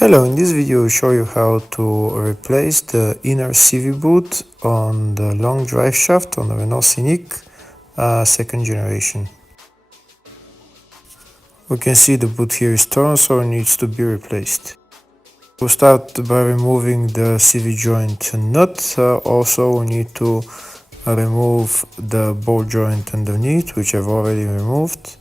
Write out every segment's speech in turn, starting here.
Hello, in this video I'll show you how to replace the inner CV boot on the long drive shaft on the Renault Scenic second generation. We can see the boot here is torn, so it needs to be replaced. We'll start by removing the CV joint nut. Also we need to remove the ball joint underneath, which I've already removed.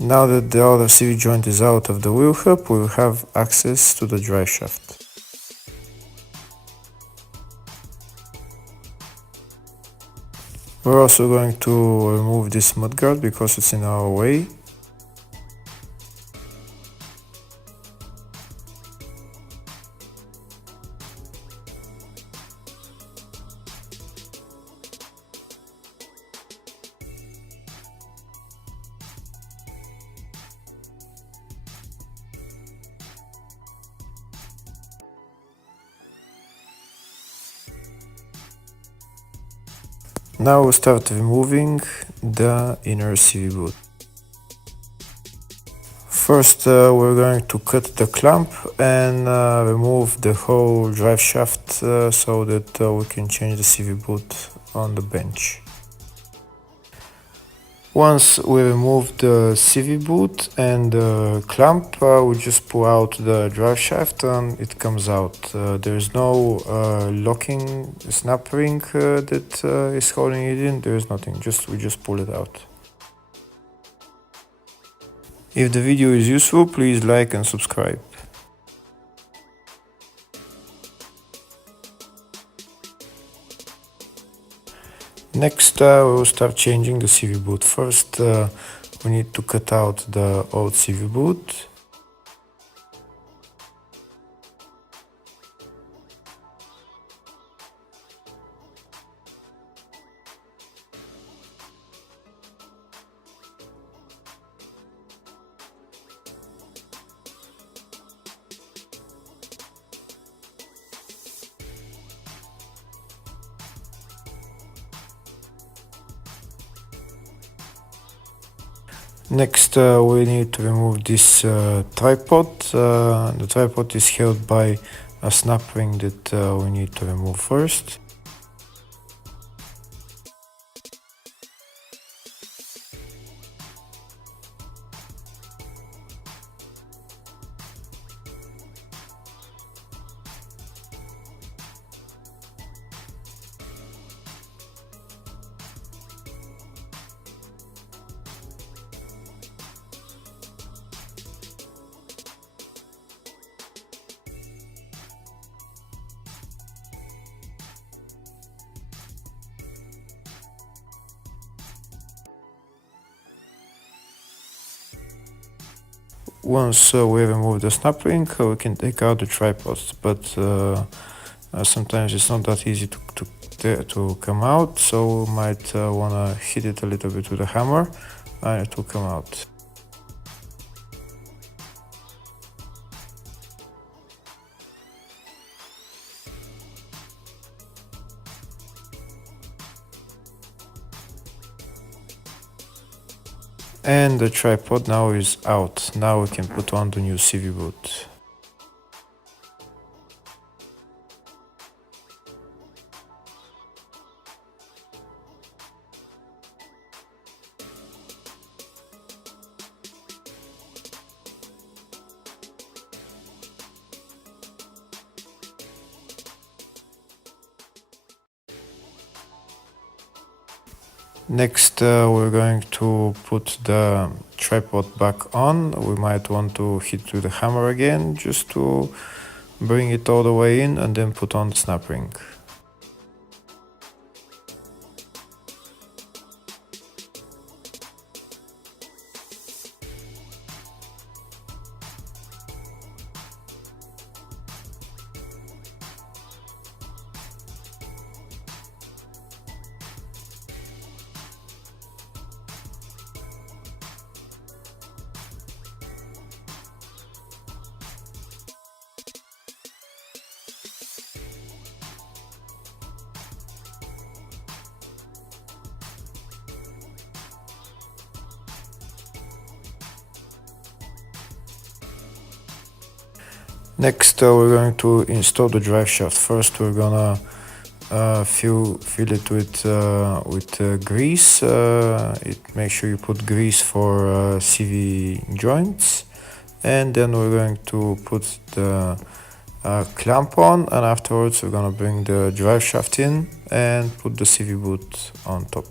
Now that the other CV joint is out of the wheel hub, we will have access to the drive shaft. We're also going to remove this mudguard because it's in our way. Now we'll start removing the inner CV boot. First we're going to cut the clamp and remove the whole drive shaft so that we can change the CV boot on the bench. Once we remove the CV boot and the clamp, we just pull out the drive shaft and it comes out. There is no locking snap ring that is holding it in. There is nothing, we just pull it out. If the video is useful, please like and subscribe. Next, we'll start changing the CV boot. First, we need to cut out the old CV boot. Next, we need to remove this tripod. The tripod is held by a snap ring that we need to remove first. Once we remove the snap ring, we can take out the tripods, but sometimes it's not that easy to come out, so we might want to hit it a little bit with a hammer and it will come out. And the tripod now is out. Now we can put on the new CV boot. Next, we're going to put the tripod back on. We might want to hit with the hammer again just to bring it all the way in and then put on the snap ring. Next, we're going to install the drive shaft. First, we're gonna fill it with grease. Make sure you put grease for CV joints, and then we're going to put the clamp on, and afterwards we're gonna bring the drive shaft in and put the CV boot on top.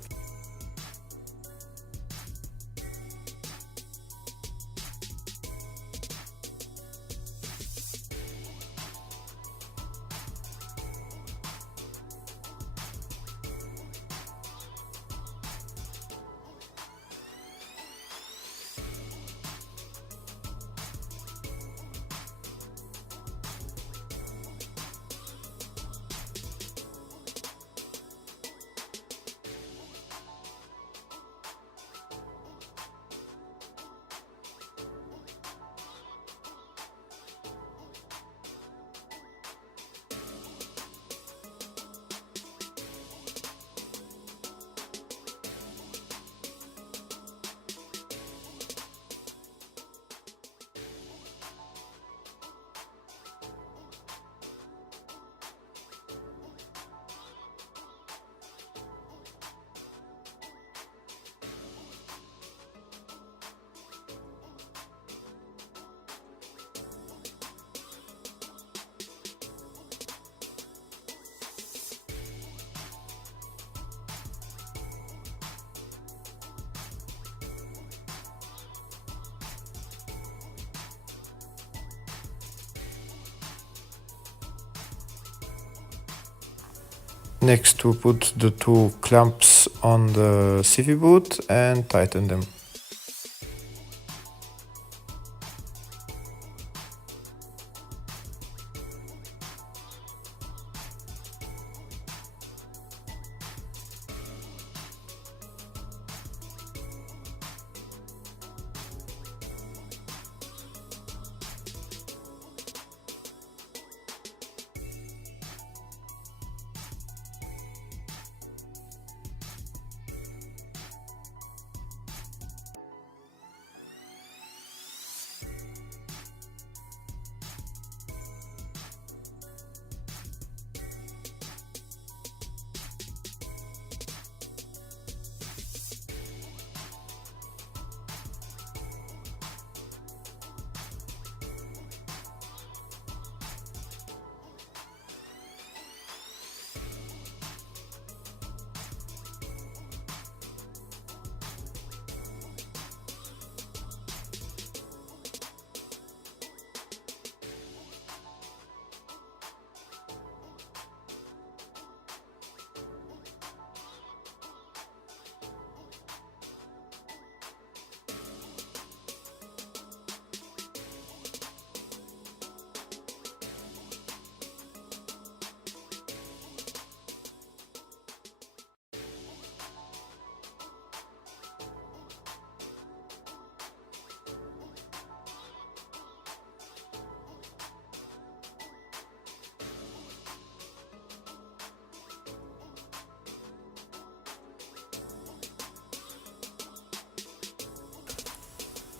Next, we put the two clamps on the CV boot and tighten them.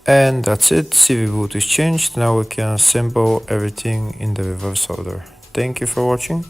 And that's it, CV boot is changed. Now we can assemble everything in the reverse order. Thank you for watching.